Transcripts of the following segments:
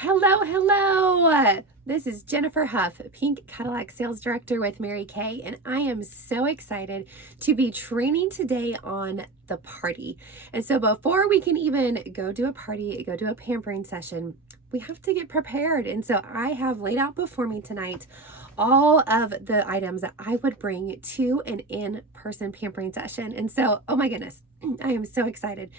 Hello, hello. This is Jennifer Huff, Pink Cadillac Sales Director with Mary Kay, and I am so excited to be training today on the party. And so before we can even go to a party, go to a pampering session, we have to get prepared. And so I have laid out before me tonight all of the items that I would bring to an in-person pampering session. And so, oh my goodness, I am so excited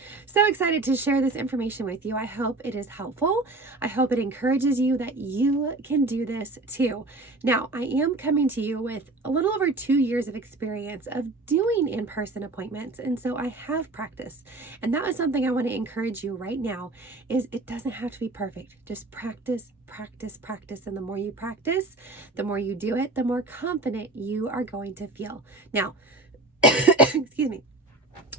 to share this information with you. I hope it is helpful. I hope it encourages you that you can do this too. Now, I am coming to you with a little over 2 years of experience of doing in-person appointments. And so I have practice. And that is something I want to encourage you right now is it doesn't have to be perfect. Just practice, practice, practice. And the more you practice, the more you do it, the more confident you are going to feel. Now, excuse me.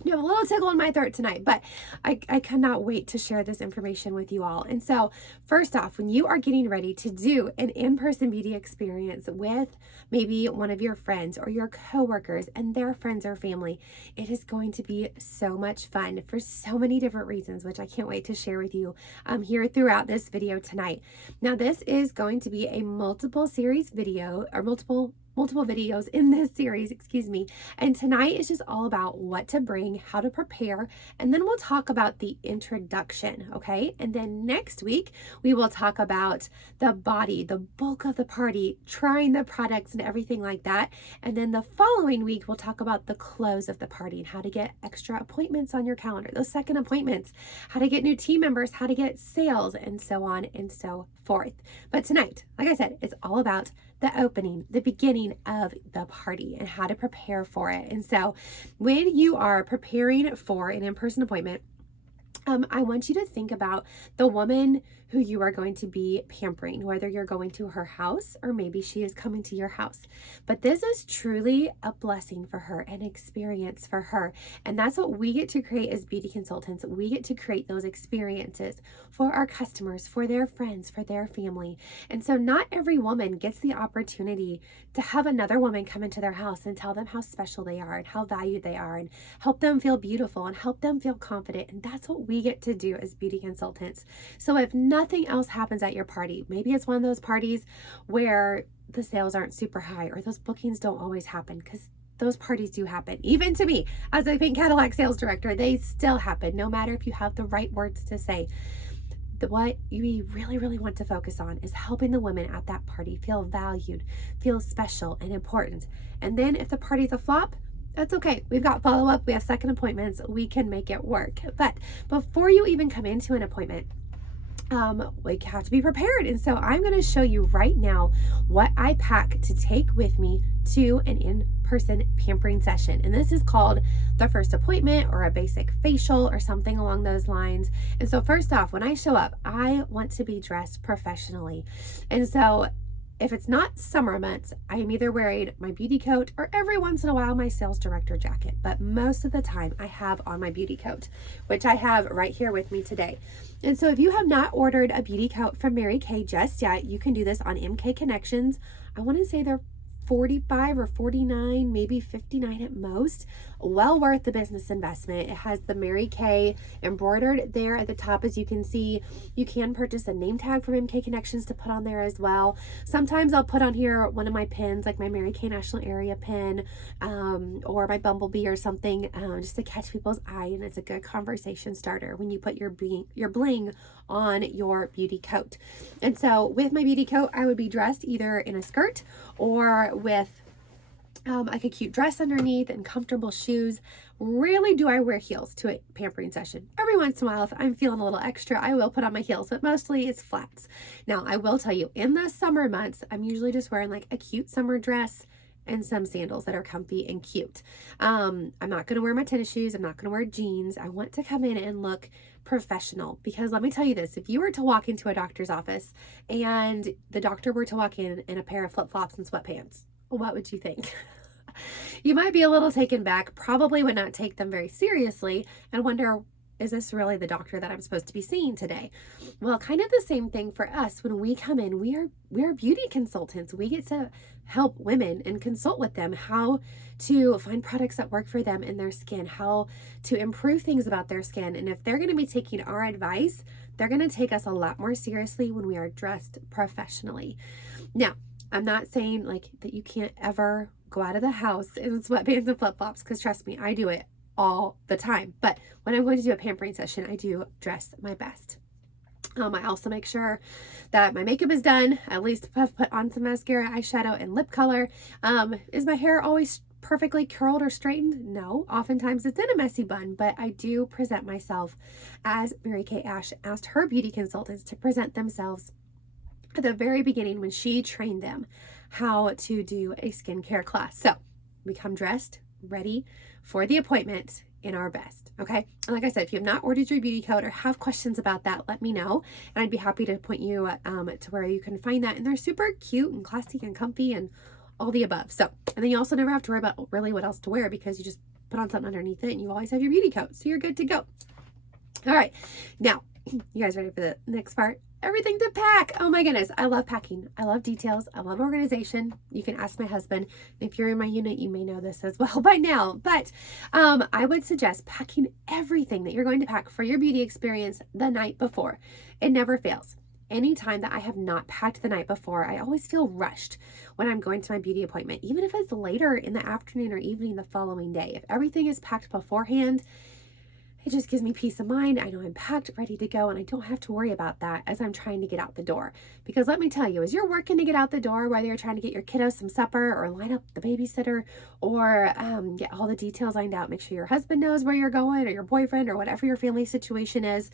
You have a little tickle in my throat tonight, but I cannot wait to share this information with you all. And so first off, when you are getting ready to do an in-person beauty experience with maybe one of your friends or your coworkers and their friends or family, it is going to be so much fun for so many different reasons, which I can't wait to share with you here throughout this video tonight. Now, this is going to be a multiple series video or multiple videos in this series, excuse me. And tonight is just all about what to bring, how to prepare, and then we'll talk about the introduction, okay? And then next week, we will talk about the body, the bulk of the party, trying the products and everything like that. And then the following week, we'll talk about the close of the party and how to get extra appointments on your calendar, those second appointments, how to get new team members, how to get sales, and so on and so forth. But tonight, like I said, it's all about the opening, the beginning of the party and how to prepare for it. And so when you are preparing for an in-person appointment, I want you to think about the woman who you are going to be pampering, whether you're going to her house or maybe she is coming to your house. But this is truly a blessing for her, an experience for her. And that's what we get to create as beauty consultants. We get to create those experiences for our customers, for their friends, for their family. And so not every woman gets the opportunity to have another woman come into their house and tell them how special they are and how valued they are and help them feel beautiful and help them feel confident. And that's what we get to do as beauty consultants. So if nothing else happens at your party, maybe it's one of those parties where the sales aren't super high or those bookings don't always happen, because those parties do happen. Even to me, as a Pink Cadillac sales director, they still happen, no matter if you have the right words to say. What you really, really want to focus on is helping the women at that party feel valued, feel special and important. And then if the party's a flop, that's okay. We've got follow-up. We have second appointments. We can make it work. But before you even come into an appointment, we have to be prepared. And so I'm going to show you right now what I pack to take with me to an in-person pampering session. And this is called the first appointment or a basic facial or something along those lines. And so first off, when I show up, I want to be dressed professionally. And so if it's not summer months, I am either wearing my beauty coat or every once in a while my sales director jacket. But most of the time I have on my beauty coat, which I have right here with me today. And so if you have not ordered a beauty coat from Mary Kay just yet, you can do this on MK Connections. I want to say they're $45 or $49, maybe $59 at most. Well worth the business investment. It has the Mary Kay embroidered there at the top, as you can see. You can purchase a name tag from MK Connections to put on there as well. Sometimes I'll put on here one of my pins, like my Mary Kay National Area pin, or my Bumblebee or something, just to catch people's eye. And it's a good conversation starter when you put your bling on your beauty coat. And so with my beauty coat, I would be dressed either in a skirt or with like a cute dress underneath and comfortable shoes. Rarely do I wear heels to a pampering session. Every once in a while, if I'm feeling a little extra, I will put on my heels, but mostly it's flats. Now, I will tell you, in the summer months, I'm usually just wearing like a cute summer dress and some sandals that are comfy and cute. I'm not going to wear my tennis shoes. I'm not going to wear jeans. I want to come in and look professional, because let me tell you this, if you were to walk into a doctor's office and the doctor were to walk in a pair of flip-flops and sweatpants, what would you think? You might be a little taken back, probably would not take them very seriously and wonder, is this really the doctor that I'm supposed to be seeing today? Well, kind of the same thing for us. When we come in, we are beauty consultants. We get to help women and consult with them how to find products that work for them in their skin, how to improve things about their skin. And if they're going to be taking our advice, they're going to take us a lot more seriously when we are dressed professionally. Now, I'm not saying like that you can't ever go out of the house in sweatpants and flip-flops, because trust me, I do it all the time. But when I'm going to do a pampering session, I do dress my best. I also make sure that my makeup is done. I at least have put on some mascara, eyeshadow, and lip color. Is my hair always perfectly curled or straightened? No. Oftentimes it's in a messy bun, but I do present myself as Mary Kay Ash asked her beauty consultants to present themselves at the very beginning when she trained them how to do a skincare class. So we come dressed, ready for the appointment in our best. Okay. And like I said, if you have not ordered your beauty code or have questions about that, let me know. And I'd be happy to point you to where you can find that. And they're super cute and classy and comfy and all the above. So, and then you also never have to worry about really what else to wear, because you just put on something underneath it and you always have your beauty code. So you're good to go. All right. Now, you guys ready for the next part? Everything to pack. Oh my goodness. I love packing. I love details. I love organization. You can ask my husband. If you're in my unit, you may know this as well by now. But I would suggest packing everything that you're going to pack for your beauty experience the night before. It never fails. Anytime that I have not packed the night before, I always feel rushed when I'm going to my beauty appointment, even if it's later in the afternoon or evening the following day. If everything is packed beforehand, it just gives me peace of mind. I know I'm packed, ready to go, and I don't have to worry about that as I'm trying to get out the door. Because let me tell you, as you're working to get out the door, whether you're trying to get your kiddos some supper or line up the babysitter or get all the details lined out, make sure your husband knows where you're going or your boyfriend or whatever your family situation is,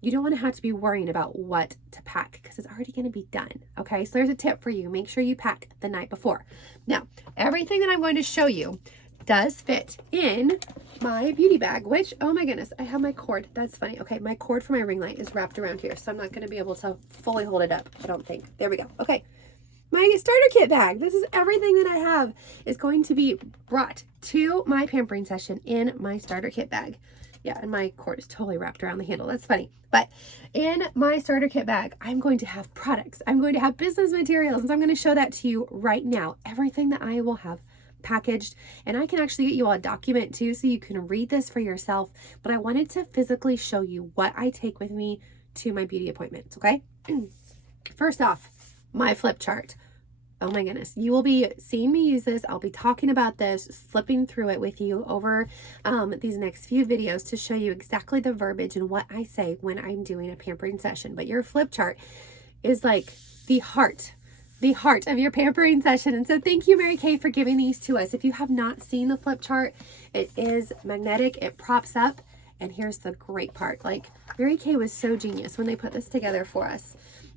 you don't want to have to be worrying about what to pack because it's already going to be done. Okay, so there's a tip for you. Make sure you pack the night before. Now, everything that I'm going to show you does fit in my beauty bag, which, oh my goodness, I have my cord. That's funny. Okay, my cord for my ring light is wrapped around here, so I'm not going to be able to fully hold it up, I don't think. There we go. Okay, my starter kit bag. This is everything that I have is going to be brought to my pampering session in my starter kit bag. Yeah, and my cord is totally wrapped around the handle. That's funny. But in my starter kit bag, I'm going to have products. I'm going to have business materials, and so I'm going to show that to you right now. Everything that I will have packaged, and I can actually get you all a document too so you can read this for yourself, but I wanted to physically show you what I take with me to my beauty appointments. Okay. First off, my flip chart. Oh my goodness, you will be seeing me use this. I'll be talking about this, flipping through it with you over these next few videos to show you exactly the verbiage and what I say when I'm doing a pampering session. But your flip chart is like the heart of your pampering session. And so thank you, Mary Kay, for giving these to us. If you have not seen the flip chart, it is magnetic, it props up. And here's the great part. Like, Mary Kay was so genius when they put this together for us.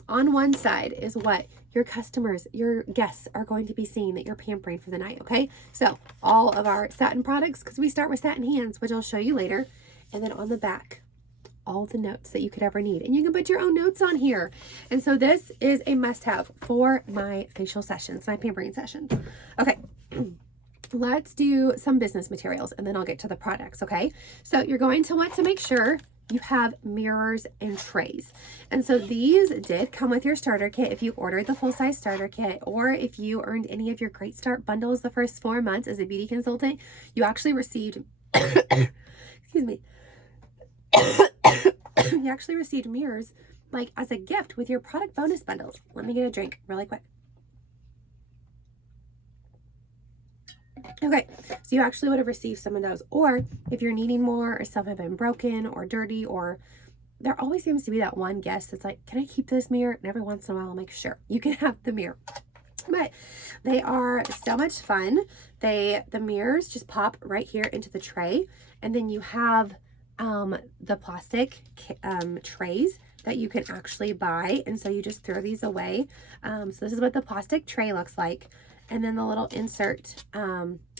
On one side is what your customers, your guests are going to be seeing that you're pampering for the night, okay? So all of our satin products, because we start with satin hands, which I'll show you later. And then on the back, all the notes that you could ever need. And you can put your own notes on here. And so this is a must-have for my facial sessions, my pampering sessions. Okay, let's do some business materials and then I'll get to the products, okay? So you're going to want to make sure you have mirrors and trays. And so these did come with your starter kit if you ordered the full-size starter kit, or if you earned any of your Great Start bundles the first 4 months as a beauty consultant, you actually received, excuse me, you actually received mirrors like as a gift with your product bonus bundles. Let me get a drink really quick. Okay, so you actually would have received some of those, or if you're needing more or some have been broken or dirty, or there always seems to be that one guest that's like, can I keep this mirror? And every once in a while I'll make sure you can have the mirror. But they are so much fun. The mirrors just pop right here into the tray, and then you have the plastic trays that you can actually buy, and so you just throw these away. So this is what the plastic tray looks like, and then the little insert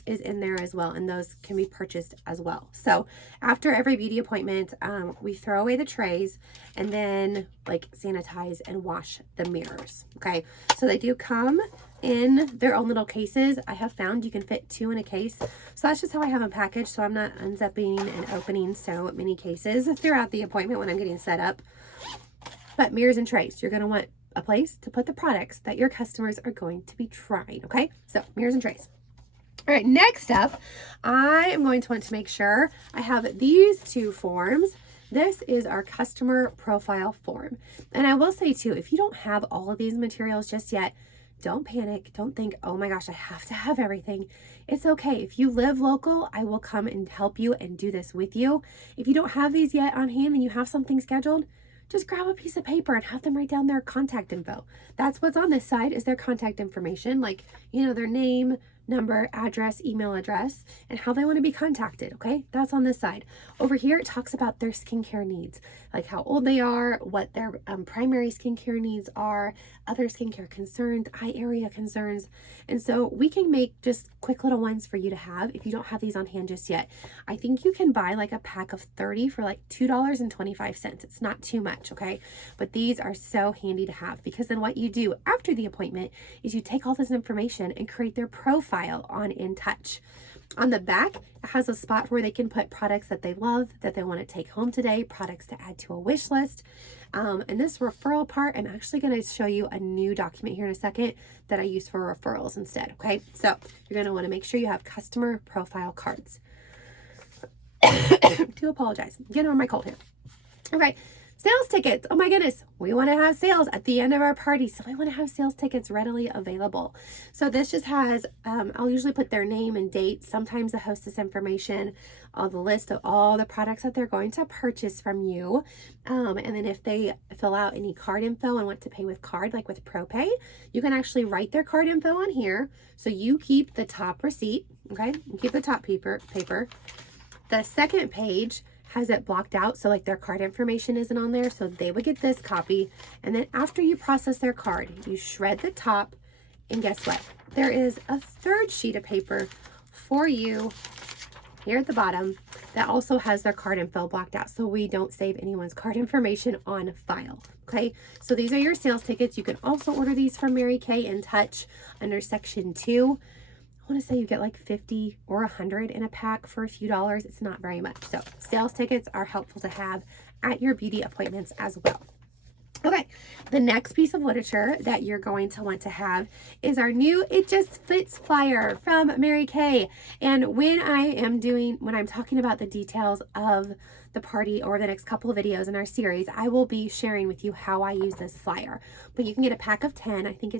is in there as well, and those can be purchased as well. So after every beauty appointment, we throw away the trays and then like sanitize and wash the mirrors. Okay, so they do come in their own little cases. I have found you can fit 2 in a case, so that's just how I have them packaged, so I'm not unzipping and opening so many cases throughout the appointment when I'm getting set up. But mirrors and trays, you're going to want a place to put the products that your customers are going to be trying. Okay, so mirrors and trays. All right, next up, I am going to want to make sure I have these 2 forms. This is our customer profile form. And I will say too, if you don't have all of these materials just yet, don't panic. Don't think, oh my gosh, I have to have everything. It's okay. If you live local, I will come and help you and do this with you. If you don't have these yet on hand and you have something scheduled, just grab a piece of paper and have them write down their contact info. That's what's on this side is their contact information, like, their name, number, address, email address, and how they want to be contacted, okay? That's on this side. Over here, it talks about their skincare needs, like how old they are, what their primary skincare needs are, other skincare concerns, eye area concerns. And so we can make just quick little ones for you to have if you don't have these on hand just yet. I think you can buy like a pack of 30 for like $2.25. It's not too much, okay? But these are so handy to have because then what you do after the appointment is you take all this information and create their profile on InTouch. On the back, it has a spot where they can put products that they love, that they want to take home today, products to add to a wish list. And this referral part, I'm actually going to show you a new document here in a second that I use for referrals instead. Okay, so you're going to want to make sure you have customer profile cards. Do apologize. I'm getting over my cold here. Okay. Sales tickets. Oh my goodness. We want to have sales at the end of our party. So I want to have sales tickets readily available. So this just has, I'll usually put their name and date, sometimes the hostess information, all the list of all the products that they're going to purchase from you. And then if they fill out any card info and want to pay with card, like with ProPay, you can actually write their card info on here. So you keep the top receipt, okay? You keep the top paper. The second page has it blocked out, so like their card information isn't on there, so they would get this copy. And then after you process their card, you shred the top, and guess what? There is a third sheet of paper for you here at the bottom that also has their card info blocked out, so we don't save anyone's card information on file. Okay, so these are your sales tickets. You can also order these from Mary Kay InTouch under section 2. I want to say you get like 50 or 100 in a pack for a few dollars. It's not very much. So sales tickets are helpful to have at your beauty appointments as well. Okay, the next piece of literature that you're going to want to have is our new It Just Fits flyer from Mary Kay. And when I'm talking about the details of the party or the next couple of videos in our series, I will be sharing with you how I use this flyer. But you can get a pack of 10. I think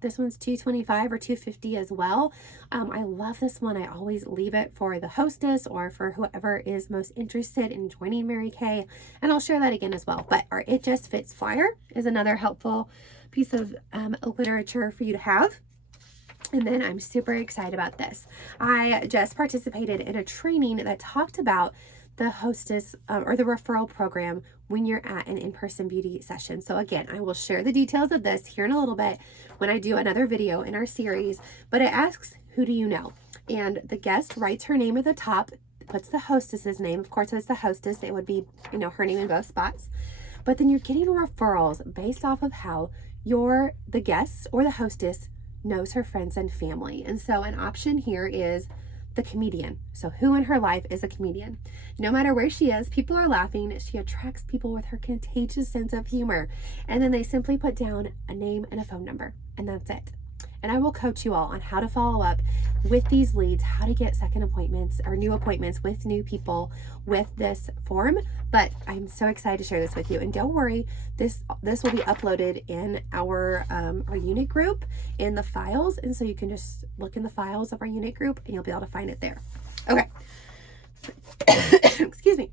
this one's $2.25 or $2.50 as well. I love this one. I always leave it for the hostess or for whoever is most interested in joining Mary Kay. And I'll share that again as well. But our It Just Fits flyer is another helpful piece of literature for you to have. And then I'm super excited about this. I just participated in a training that talked about the hostess or the referral program when you're at an in-person beauty session. So again, I will share the details of this here in a little bit when I do another video in our series, but it asks, who do you know? And the guest writes her name at the top, puts the hostess's name. Of course, if it's the hostess, it would be, her name in both spots. But then you're getting referrals based off of how the guest or the hostess knows her friends and family. And so an option here is the comedian. So who in her life is a comedian? No matter where she is, people are laughing. She attracts people with her contagious sense of humor. And then they simply put down a name and a phone number, and that's it. And I will coach you all on how to follow up with these leads, how to get second appointments or new appointments with new people with this form. But I'm so excited to share this with you. And don't worry, this will be uploaded in our unit group in the files. And so you can just look in the files of our unit group and you'll be able to find it there. Okay. Excuse me.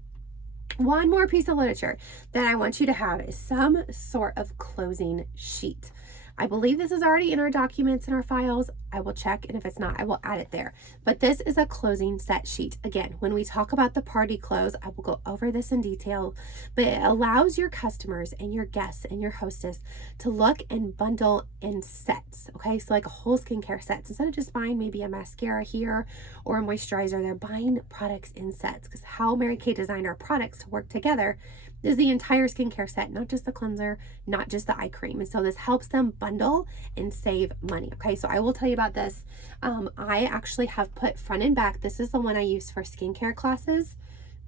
One more piece of literature that I want you to have is some sort of closing sheet. I believe this is already in our documents in our files. I will check, and if it's not, I will add it there. But this is a closing set sheet. Again, when we talk about the party close, I will go over this in detail, but it allows your customers and your guests and your hostess to look and bundle in sets, okay? So like a whole skincare set. Instead of just buying maybe a mascara here or a moisturizer, they're buying products in sets, because how Mary Kay designed our products to work together is the entire skincare set, not just the cleanser, not just the eye cream. And so this helps them bundle and save money. Okay, so I will tell you about this. I actually have put front and back. This is the one I use for skincare classes.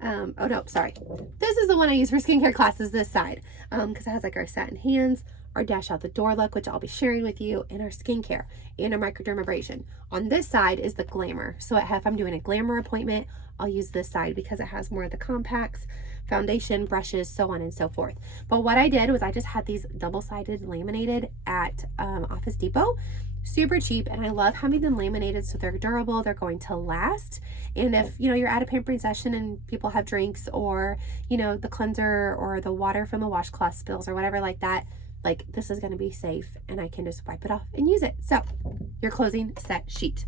Oh no, sorry. This is the one I use for skincare classes, this side, because it has like our satin hands, our dash out the door look, which I'll be sharing with you, and our skincare and our microdermabrasion. On this side is the glamour. So if I'm doing a glamour appointment, I'll use this side because it has more of the compacts foundation, brushes, so on and so forth. But what I did was I just had these double-sided laminated at Office Depot. Super cheap, and I love having them laminated so they're durable, they're going to last. And if you're at a pampering session and people have drinks, or the cleanser or the water from the washcloth spills or whatever like that, like this is going to be safe and I can just wipe it off and use it. So your closing set sheet.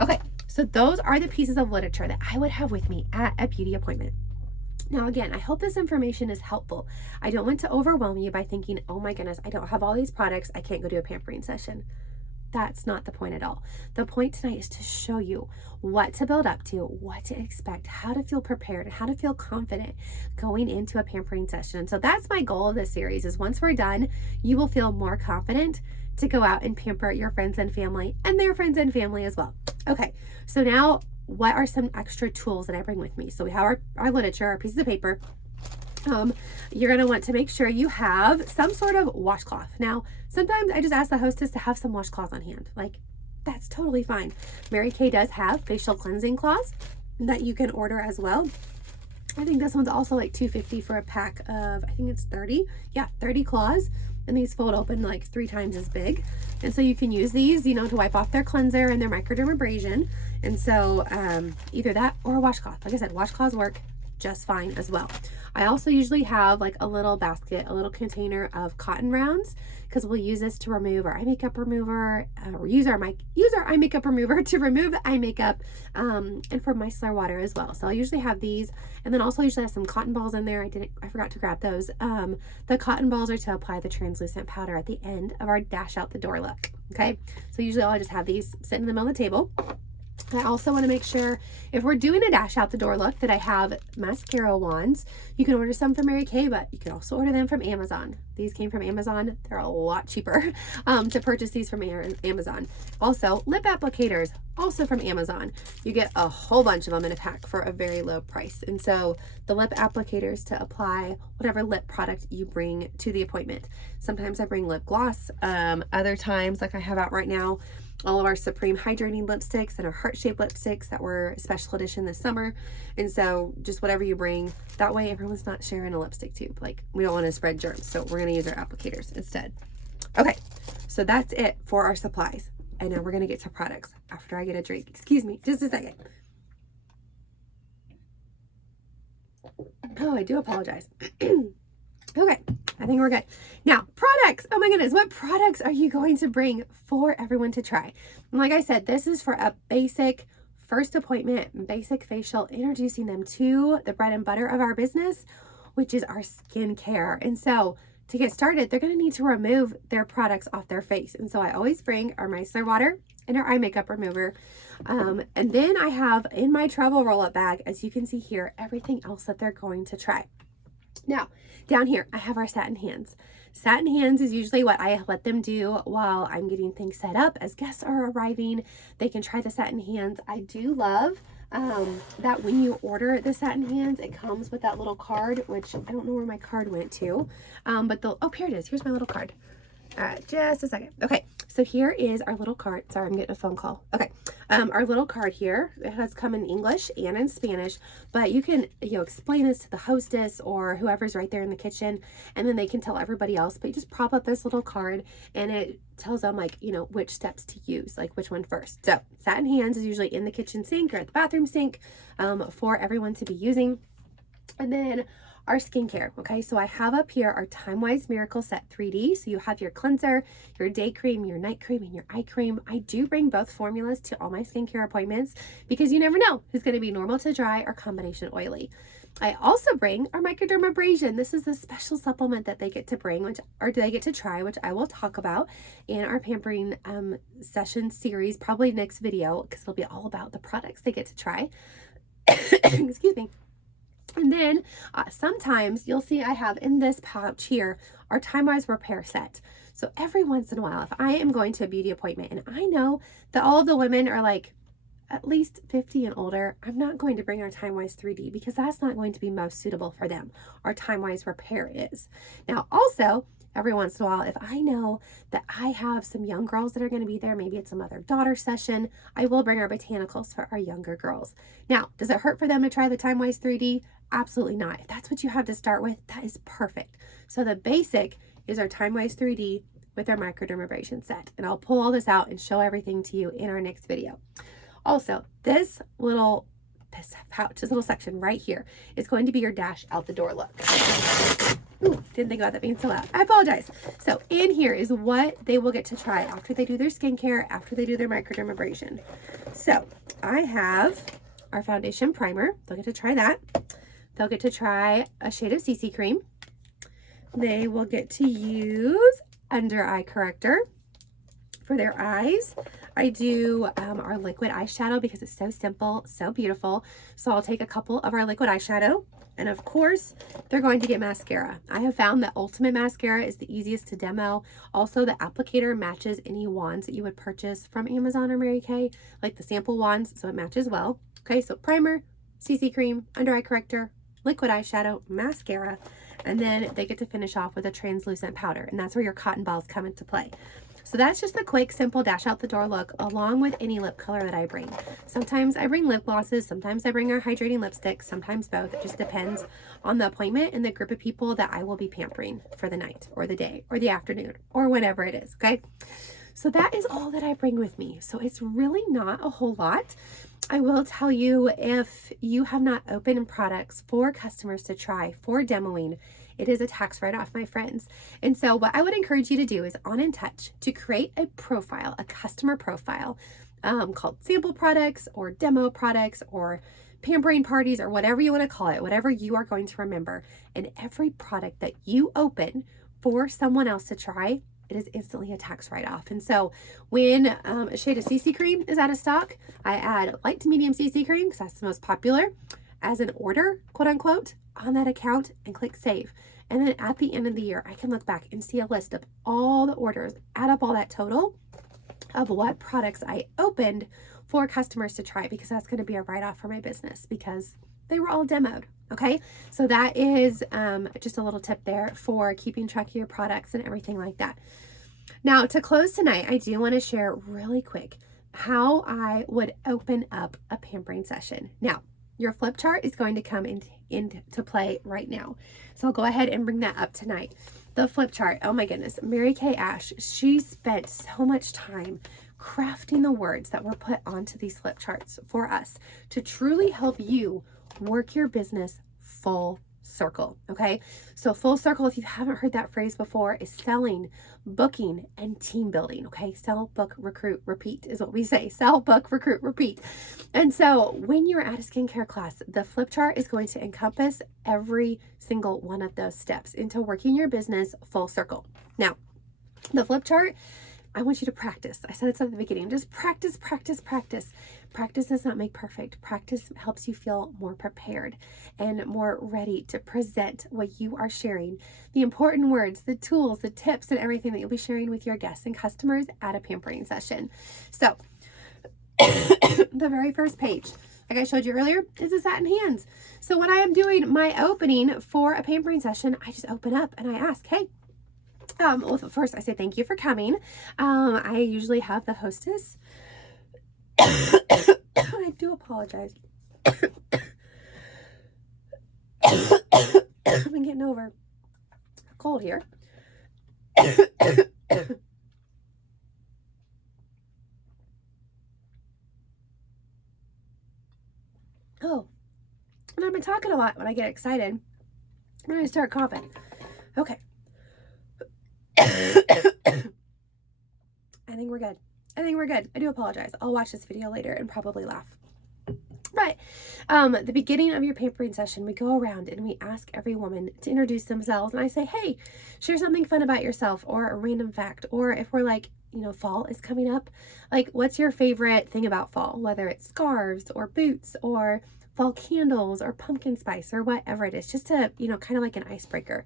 Okay, so those are the pieces of literature that I would have with me at a beauty appointment. Now, again, I hope this information is helpful. I don't want to overwhelm you by thinking, oh my goodness, I don't have all these products, I can't go to a pampering session. That's not the point at all. The point tonight is to show you what to build up to, what to expect, how to feel prepared, how to feel confident going into a pampering session. And so that's my goal of this series, is once we're done, you will feel more confident to go out and pamper your friends and family and their friends and family as well. Okay, so now what are some extra tools that I bring with me? So we have our literature, our pieces of paper. You're going to want to make sure you have some sort of washcloth. Now, sometimes I just ask the hostess to have some washcloths on hand. Like, that's totally fine. Mary Kay does have facial cleansing cloths that you can order as well. I think this one's also like $2.50 for a pack of, I think it's 30. Yeah, 30 claws. And these fold open like 3 times as big. And so you can use these, to wipe off their cleanser and their microdermabrasion. And so either that or a washcloth. Like I said, washcloths work just fine as well. I also usually have like a little basket, a little container of cotton rounds, because we'll use this to remove our eye makeup remover, or use our eye makeup remover to remove eye makeup, and for micellar water as well. So I'll usually have these, and then also usually have some cotton balls in there. I forgot to grab those. The cotton balls are to apply the translucent powder at the end of our dash out the door look. Okay, so usually I'll just have these sitting in the middle of the table. I also want to make sure, if we're doing a dash out the door look, that I have mascara wands. You can order some from Mary Kay, but you can also order them from Amazon. These came from Amazon. They're a lot cheaper to purchase these from Amazon. Also, lip applicators, also from Amazon. You get a whole bunch of them in a pack for a very low price. And so the lip applicators to apply whatever lip product you bring to the appointment. Sometimes I bring lip gloss. Other times, like I have out right now, all of our Supreme Hydrating Lipsticks and our heart-shaped lipsticks that were special edition this summer. And so just whatever you bring, that way everyone's not sharing a lipstick tube. Like, we don't want to spread germs, so we're going to use our applicators instead. Okay, so that's it for our supplies. And now we're going to get to products after I get a drink. Excuse me, just a second. Oh, I do apologize. Okay, I think we're good. Now, products. Oh my goodness, what products are you going to bring for everyone to try? And like I said, this is for a basic first appointment, basic facial, introducing them to the bread and butter of our business, which is our skincare. And so to get started, they're going to need to remove their products off their face. And so I always bring our micellar water and our eye makeup remover. And then I have in my travel roll-up bag, as you can see here, everything else that they're going to try. Now, down here, I have our satin hands. Satin hands is usually what I let them do while I'm getting things set up. As guests are arriving, they can try the satin hands. I do love that when you order the satin hands, it comes with that little card, which I don't know where my card went to. Oh, here it is. Here's my little card. Just a second. Okay, so here is our little card. Sorry, I'm getting a phone call. Okay, our little card here, it has come in English and in Spanish, but you can, explain this to the hostess or whoever's right there in the kitchen, and then they can tell everybody else. But you just prop up this little card, and it tells them, like, which steps to use, like which one first. So satin hands is usually in the kitchen sink or at the bathroom sink for everyone to be using. And then our skincare. Okay, so I have up here our TimeWise Miracle Set 3D. So you have your cleanser, your day cream, your night cream, and your eye cream. I do bring both formulas to all my skincare appointments because you never know who's going to be normal to dry or combination oily. I also bring our microdermabrasion. This is a special supplement that they get to bring, they get to try, which I will talk about in our pampering session series, probably next video, because it'll be all about the products they get to try. Excuse me. And then sometimes you'll see I have in this pouch here our TimeWise Repair Set. So every once in a while, if I am going to a beauty appointment and I know that all of the women are like at least 50 and older, I'm not going to bring our TimeWise 3D because that's not going to be most suitable for them. Our TimeWise Repair is. Now also, every once in a while, if I know that I have some young girls that are going to be there, maybe it's a mother-daughter session, I will bring our botanicals for our younger girls. Now, does it hurt for them to try the TimeWise 3D? Absolutely not. If that's what you have to start with, that is perfect. So the basic is our TimeWise 3D with our microdermabrasion set. And I'll pull all this out and show everything to you in our next video. Also, this little pouch, this little section right here is going to be your dash out the door look. Ooh, didn't think about that being so loud. I apologize. So in here is what they will get to try after they do their skincare, after they do their microdermabrasion. So I have our foundation primer. They'll get to try that. They'll get to try a shade of CC cream. They will get to use under eye corrector for their eyes. I do our liquid eyeshadow because it's so simple, so beautiful. So I'll take a couple of our liquid eyeshadow, and of course, they're going to get mascara. I have found that Ultimate Mascara is the easiest to demo. Also, the applicator matches any wands that you would purchase from Amazon or Mary Kay, like the sample wands, so it matches well. Okay, so primer, CC cream, under eye corrector, liquid eyeshadow, mascara, and then they get to finish off with a translucent powder, and that's where your cotton balls come into play. So that's just the quick, simple dash out the door look, along with any lip color that I bring. Sometimes I bring lip glosses, sometimes I bring our hydrating lipsticks, sometimes both. It just depends on the appointment and the group of people that I will be pampering for the night or the day or the afternoon or whenever it is, okay? So that is all that I bring with me. So it's really not a whole lot. I will tell you, if you have not opened products for customers to try for demoing, it is a tax write-off, my friends. And so what I would encourage you to do is on InTouch to create a profile, a customer profile called sample products or demo products or pampering parties or whatever you want to call it, whatever you are going to remember. And every product that you open for someone else to try, it is instantly a tax write-off. And so when a shade of CC cream is out of stock, I add light to medium CC cream because that's the most popular as an order, quote unquote, on that account and click save. And then at the end of the year, I can look back and see a list of all the orders, add up all that total of what products I opened for customers to try, because that's going to be a write-off for my business because they were all demoed. Okay, so that is just a little tip there for keeping track of your products and everything like that. Now, to close tonight, I do want to share really quick how I would open up a pampering session. Now, your flip chart is going to come into play right now. So I'll go ahead and bring that up tonight. The flip chart, oh my goodness, Mary Kay Ash, she spent so much time crafting the words that were put onto these flip charts for us to truly help you work your business full circle. Okay, so full circle, if you haven't heard that phrase before, is selling, booking, and team building. Okay, sell, book, recruit, repeat is what we say. Sell, book, recruit, repeat. And so when you're at a skincare class, the flip chart is going to encompass every single one of those steps into working your business full circle. Now, the flip chart, I want you to practice. I said it's at the beginning. Just practice, practice, practice. Practice does not make perfect. Practice helps you feel more prepared and more ready to present what you are sharing. The important words, the tools, the tips, and everything that you'll be sharing with your guests and customers at a pampering session. So the very first page, like I showed you earlier, is the satin hands. So when I am doing my opening for a pampering session, I just open up and I ask, hey, well, first I say thank you for coming. I usually have the hostess. I do apologize. I've been getting over a cold here. Oh, and I've been talking a lot when I get excited. I'm going to start coughing. Okay. I think we're good. I think we're good. I do apologize. I'll watch this video later and probably laugh. But the beginning of your pampering session, we go around and we ask every woman to introduce themselves. And I say, hey, share something fun about yourself or a random fact. Or if we're like, you know, fall is coming up, like what's your favorite thing about fall? Whether it's scarves or boots or fall candles or pumpkin spice or whatever it is, just to, you know, kind of like an icebreaker.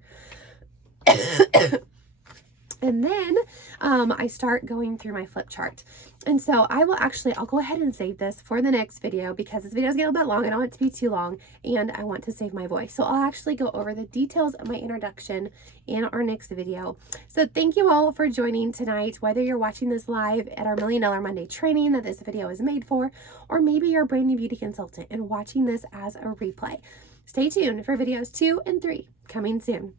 And then I start going through my flip chart. And so I'll go ahead and save this for the next video because this video is getting a little bit long. I don't want it to be too long and I want to save my voice. So I'll actually go over the details of my introduction in our next video. So thank you all for joining tonight, whether you're watching this live at our $1 Million Monday training that this video is made for, or maybe you're a brand new beauty consultant and watching this as a replay. Stay tuned for videos 2 and 3 coming soon.